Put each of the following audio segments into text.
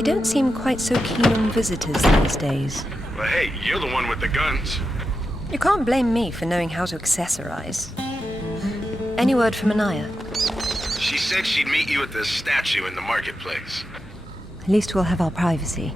They don't seem quite so keen on visitors these days. Well, hey, you're the one with the guns. You can't blame me for knowing how to accessorize. Any word from Anaya? She said she'd meet you at the statue in the marketplace. At least we'll have our privacy.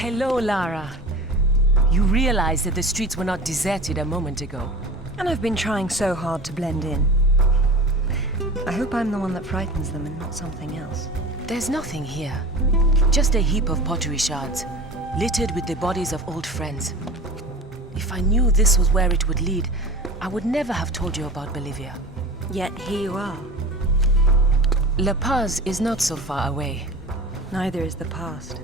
Hello, Lara. You realize that the streets were not deserted a moment ago. And I've been trying so hard to blend in. I hope I'm the one that frightens them and not something else. There's nothing here. Just a heap of pottery shards, littered with the bodies of old friends. If I knew this was where it would lead, I would never have told you about Bolivia. Yet here you are. La Paz is not so far away. Neither is the past.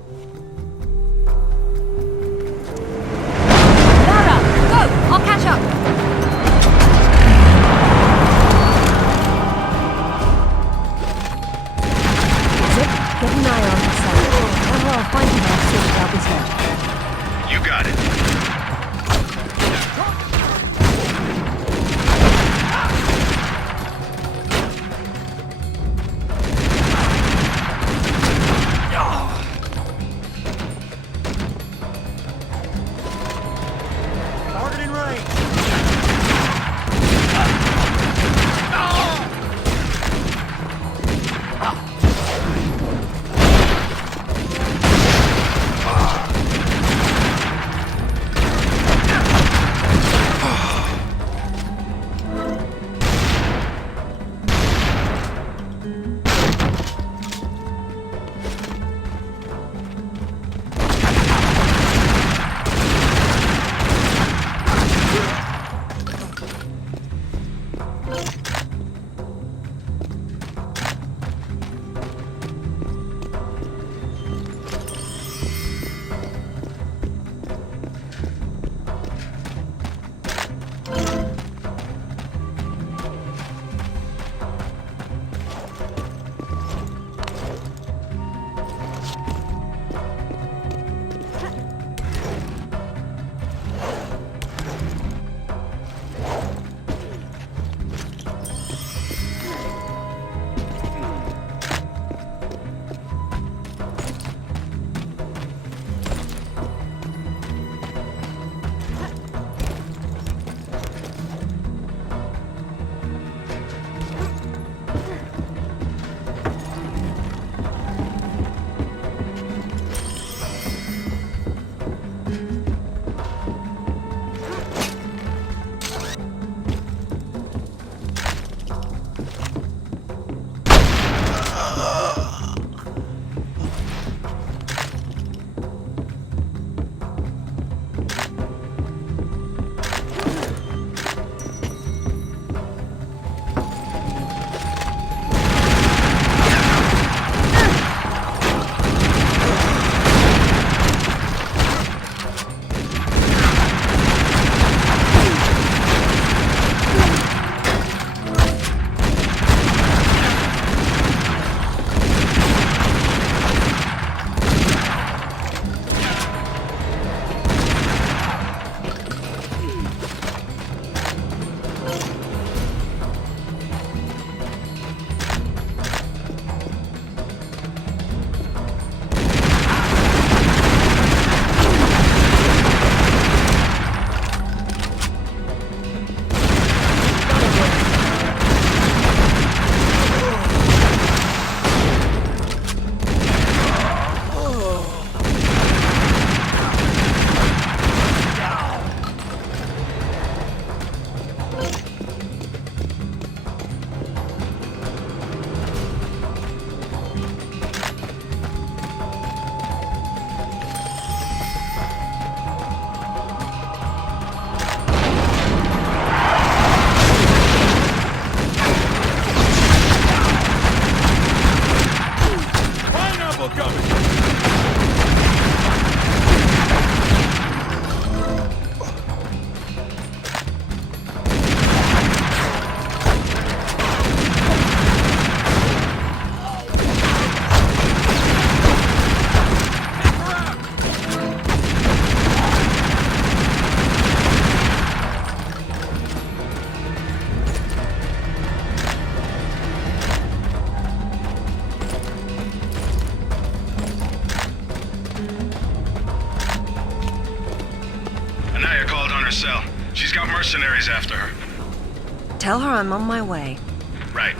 Lara, go! I'll catch up! Zip, get an eye on this side. Whenever I'll find him, I'll sort it out this end. You got it. her cell. She's got mercenaries after her. Tell her I'm on my way. Right.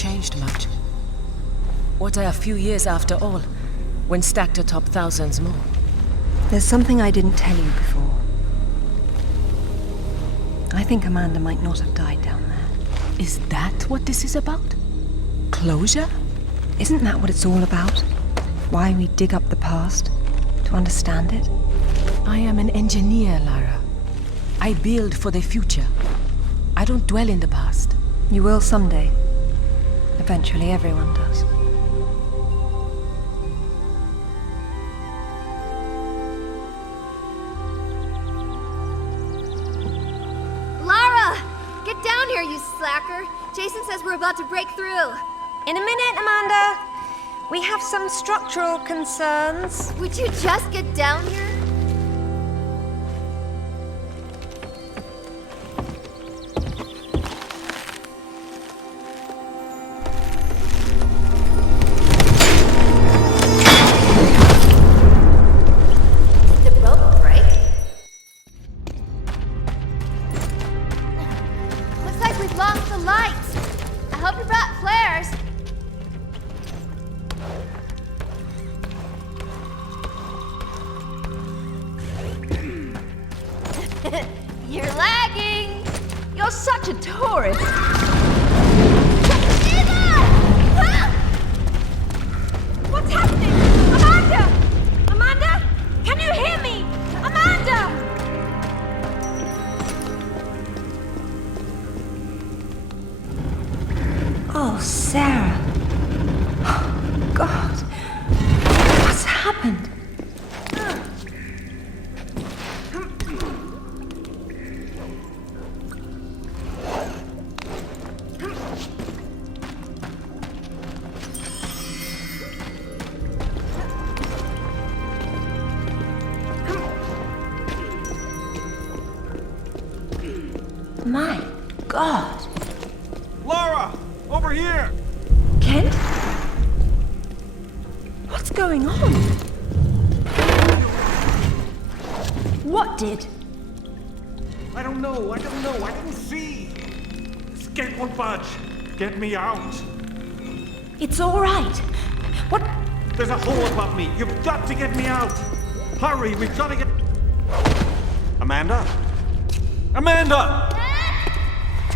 changed much. What are a few years after all, when stacked atop thousands more? There's something I didn't tell you before. I think Amanda might not have died down there. Is that what this is about? Closure? Isn't that what it's all about? Why we dig up the past? To understand it? I am an engineer, Lara. I build for the future. I don't dwell in the past. You will someday. Eventually, everyone does. Lara! Get down here, you slacker! Jason says we're about to break through. In a minute, Amanda. We have some structural concerns. Would you just get down here? The rope break? Looks like we've lost the lights. I hope you brought flares. You're lagging! You're such a tourist! What's happening? Amanda! Amanda? Can you hear me? Amanda! Oh, Sarah. God. What's happened? My God. Lara! Over here! Kent? What's going on? What did? I don't know, I didn't see! This gate won't budge! Get me out! It's all right. What? There's a hole above me! You've got to get me out! Hurry, we've got to get... Amanda? Amanda!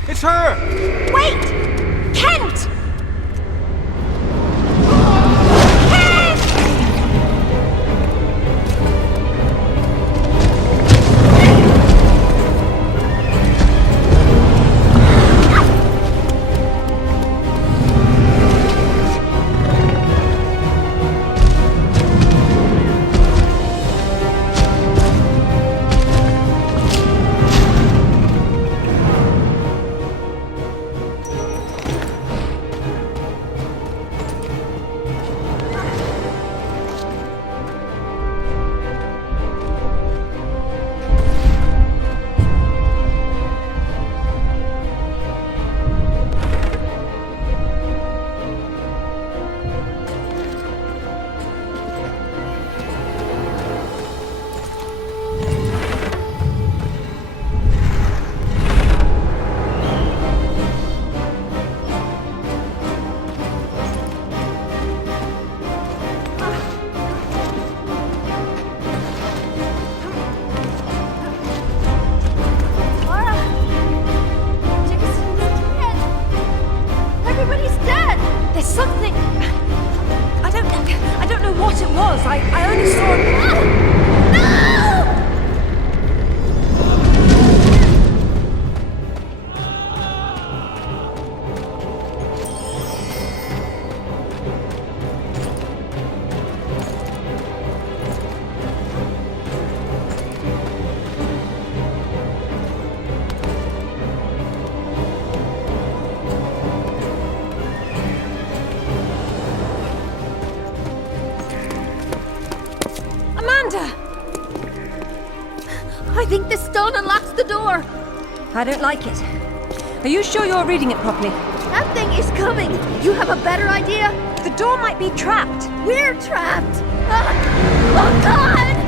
It's her! Wait! Kent! I only saw... No! I think this stone unlocks the door. I don't like it. Are you sure you're reading it properly? That thing is coming. You have a better idea? The door might be trapped. We're trapped. Oh, God!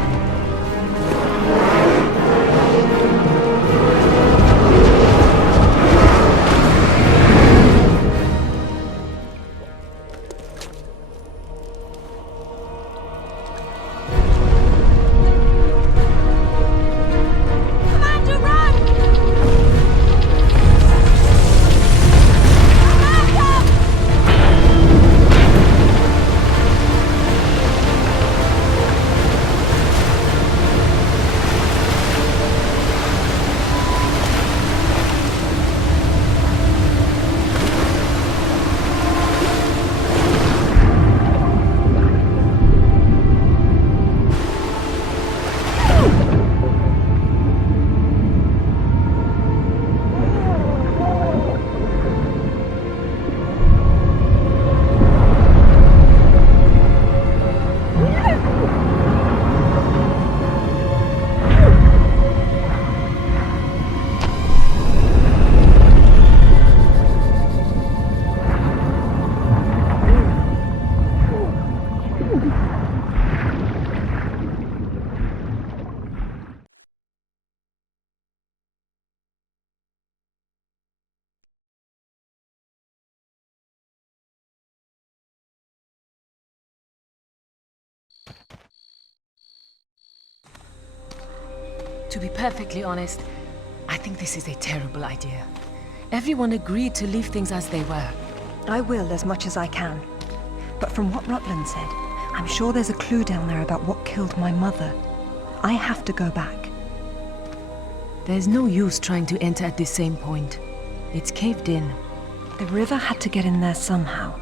To be perfectly honest, I think this is a terrible idea. Everyone agreed to leave things as they were. I will as much as I can. But from what Rutland said, I'm sure there's a clue down there about what killed my mother. I have to go back. There's no use trying to enter at the same point. It's caved in. The river had to get in there somehow.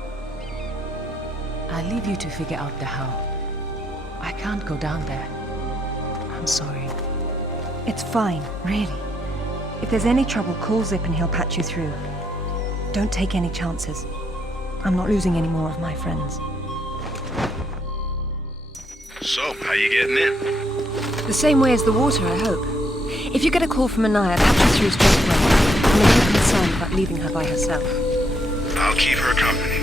I'll leave you to figure out the how. I can't go down there. I'm sorry. It's fine, really. If there's any trouble, call Zip and he'll patch you through. Don't take any chances. I'm not losing any more of my friends. So, how you getting in? The same way as the water, I hope. If you get a call from Anaya, patch her through straight away. I'm a little concerned about leaving her by herself. I'll keep her company.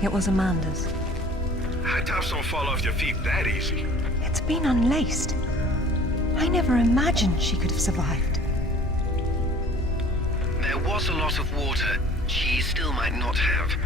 It was Amanda's. High tops don't fall off your feet that easy. It's been unlaced. I never imagined she could have survived. There was a lot of water. She still might not have.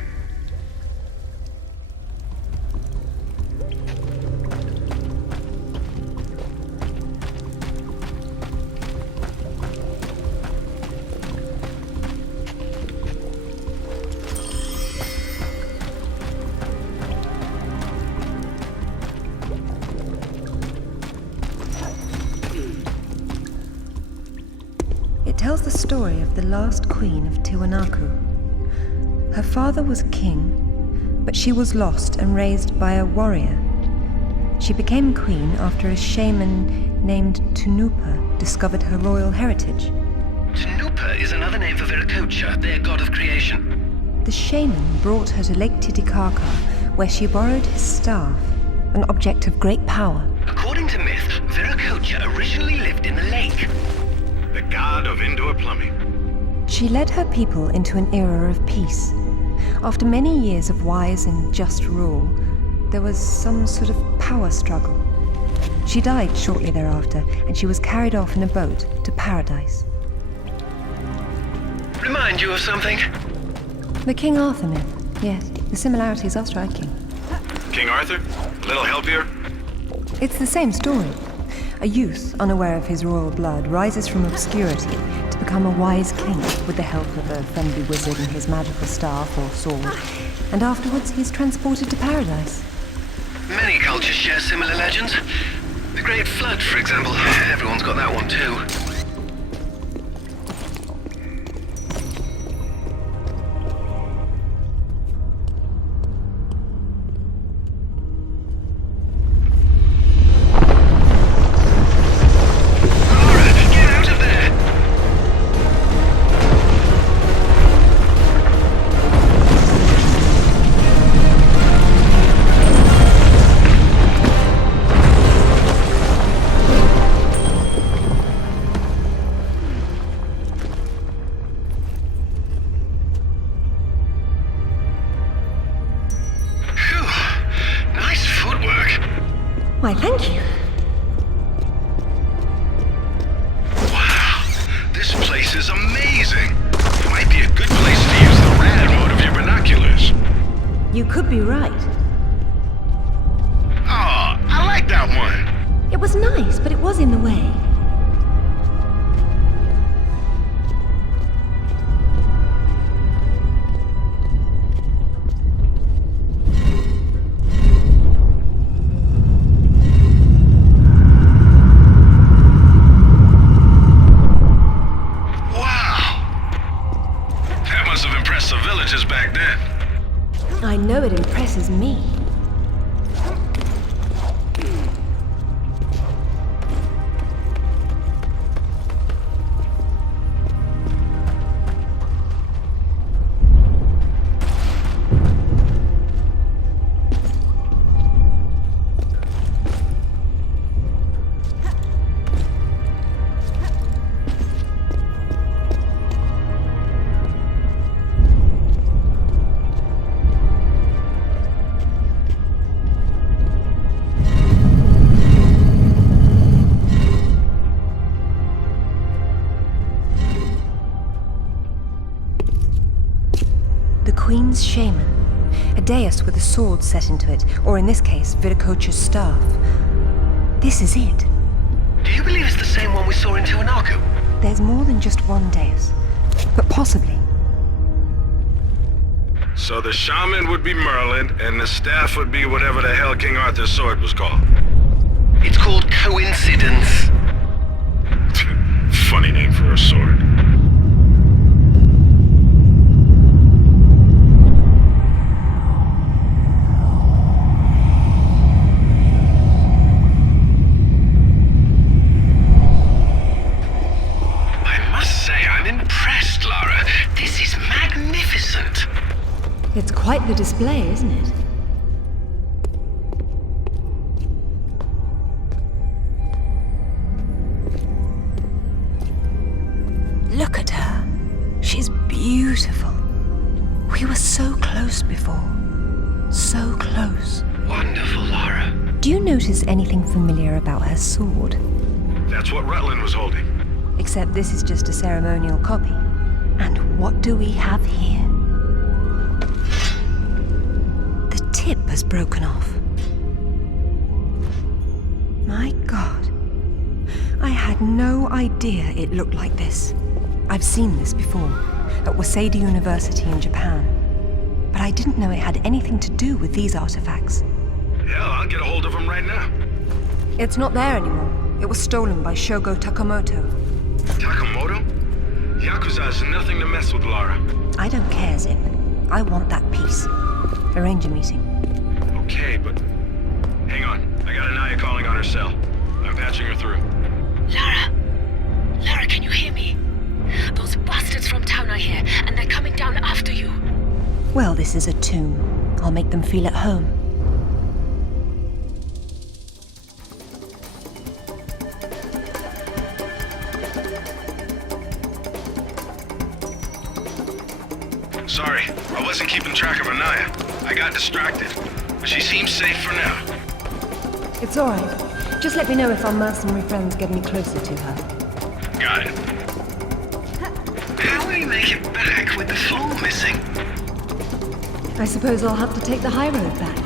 It tells the story of the last queen of Tiwanaku. Her father was king, but she was lost and raised by a warrior. She became queen after a shaman named Tunupa discovered her royal heritage. Tunupa is another name for Viracocha, their god of creation. The shaman brought her to Lake Titicaca, where she borrowed his staff, an object of great power. According to myth, Viracocha originally lived in the lake. The god of indoor plumbing. She led her people into an era of peace. After many years of wise and just rule, there was some sort of power struggle. She died shortly thereafter, and she was carried off in a boat to paradise. Remind you of something? The King Arthur myth, yes. The similarities are striking. King Arthur? A little help here? It's the same story. A youth, unaware of his royal blood, rises from obscurity to become a wise king with the help of a friendly wizard and his magical staff or sword, and afterwards he's transported to paradise. Many cultures share similar legends. The Great Flood, for example. Everyone's got that one too. Why, thank you. Wow, this place is amazing. Might be a good place to use the rad mode of your binoculars. You could be right. Oh, I like that one. It was nice, but it was in the way. Back then. I know it impresses me. Queen's shaman. A dais with a sword set into it, or in this case, Viracocha's staff. This is it. Do you believe it's the same one we saw in Tiwanaku? There's more than just one dais, but possibly. So the shaman would be Merlin, and the staff would be whatever the hell King Arthur's sword was called. It's called coincidence. Funny name for a sword. Impressed, Lara. This is magnificent. It's quite the display, isn't it? Look at her. She's beautiful. We were so close before. So close. Wonderful, Lara. Do you notice anything familiar about her sword? That's what Rutland was holding. Except this is just a ceremonial copy. And what do we have here? The tip has broken off. My God. I had no idea it looked like this. I've seen this before, at Waseda University in Japan. But I didn't know it had anything to do with these artifacts. Hell, I'll get a hold of them right now. It's not there anymore. It was stolen by Shogo Takamoto. Takamoto? Yakuza is nothing to mess with, Lara. I don't care, Zip. I want that piece. Arrange a meeting. Okay, but... Hang on. I got Anaya calling on her cell. I'm patching her through. Lara! Lara, can you hear me? Those bastards from town are here, and they're coming down after you. Well, this is a tomb. I'll make them feel at home. Sorry, I wasn't keeping track of Anaya. I got distracted. But she seems safe for now. It's all right. Just let me know if our mercenary friends get any closer to her. Got it. How will you make it back with the floor missing? I suppose I'll have to take the high road back.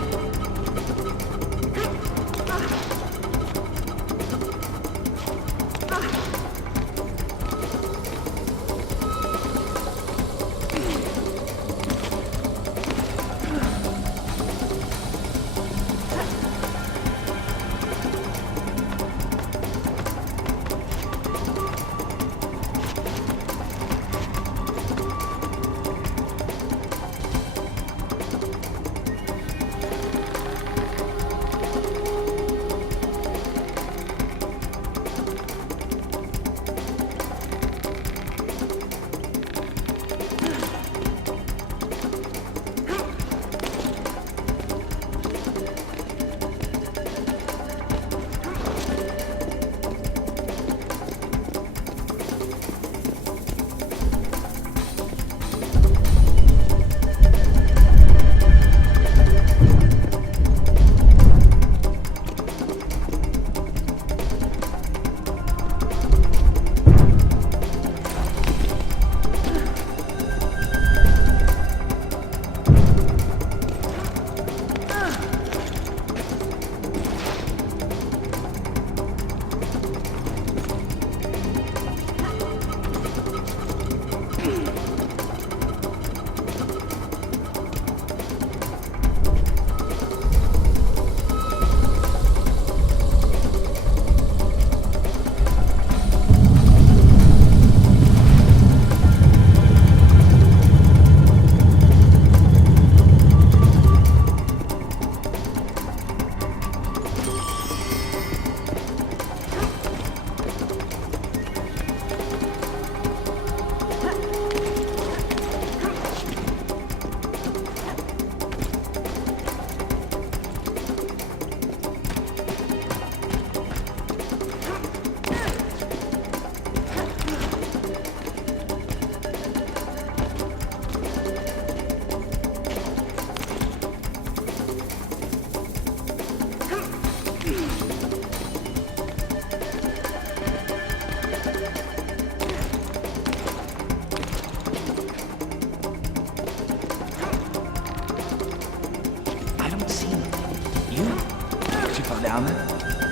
fell down there.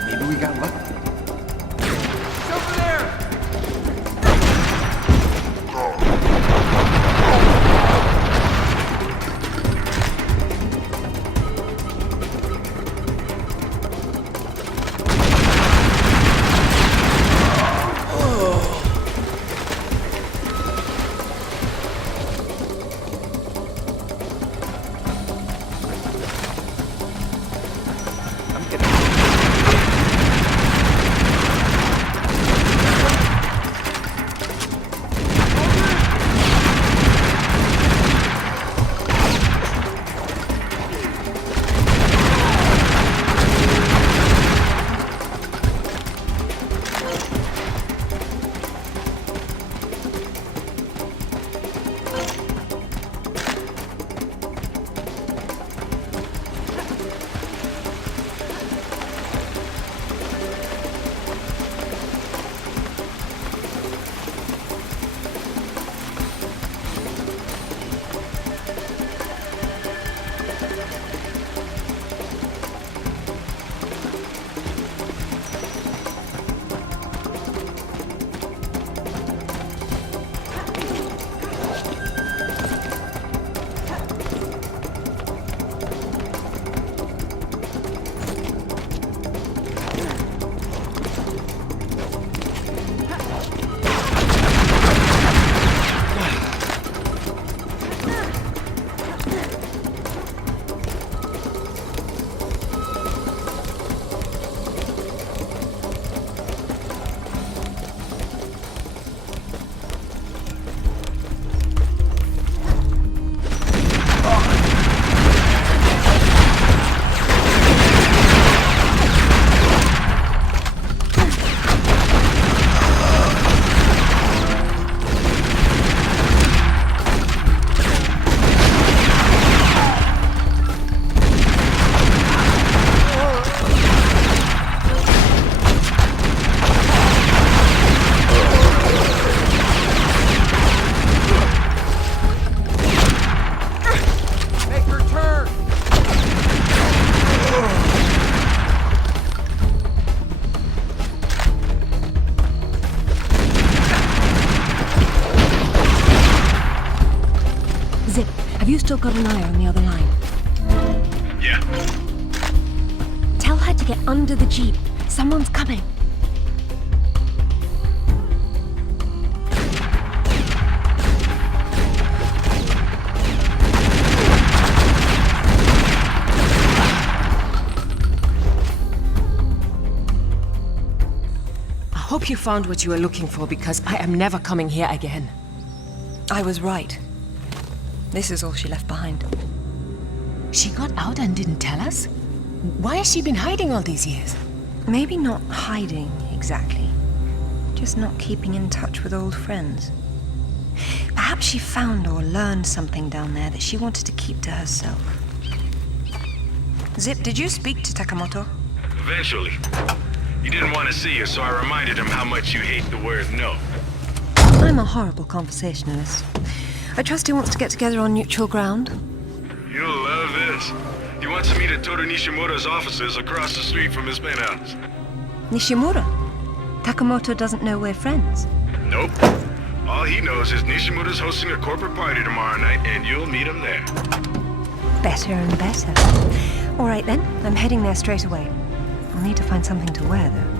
Maybe we got lucky. Over there! Have you still got an eye on the other line? Yeah. Tell her to get under the jeep. Someone's coming. I hope you found what you were looking for, because I am never coming here again. I was right. This is all she left behind. She got out and didn't tell us? Why has she been hiding all these years? Maybe not hiding, exactly. Just not keeping in touch with old friends. Perhaps she found or learned something down there that she wanted to keep to herself. Zip, did you speak to Takamoto? Eventually. He didn't want to see you, so I reminded him how much you hate the word no. I'm a horrible conversationalist. I trust he wants to get together on neutral ground. You'll love this. He wants to meet at Toru Nishimura's offices across the street from his penthouse. Nishimura? Takamoto doesn't know we're friends. Nope. All he knows is Nishimura's hosting a corporate party tomorrow night, and you'll meet him there. Better and better. All right then, I'm heading there straight away. I'll need to find something to wear, though.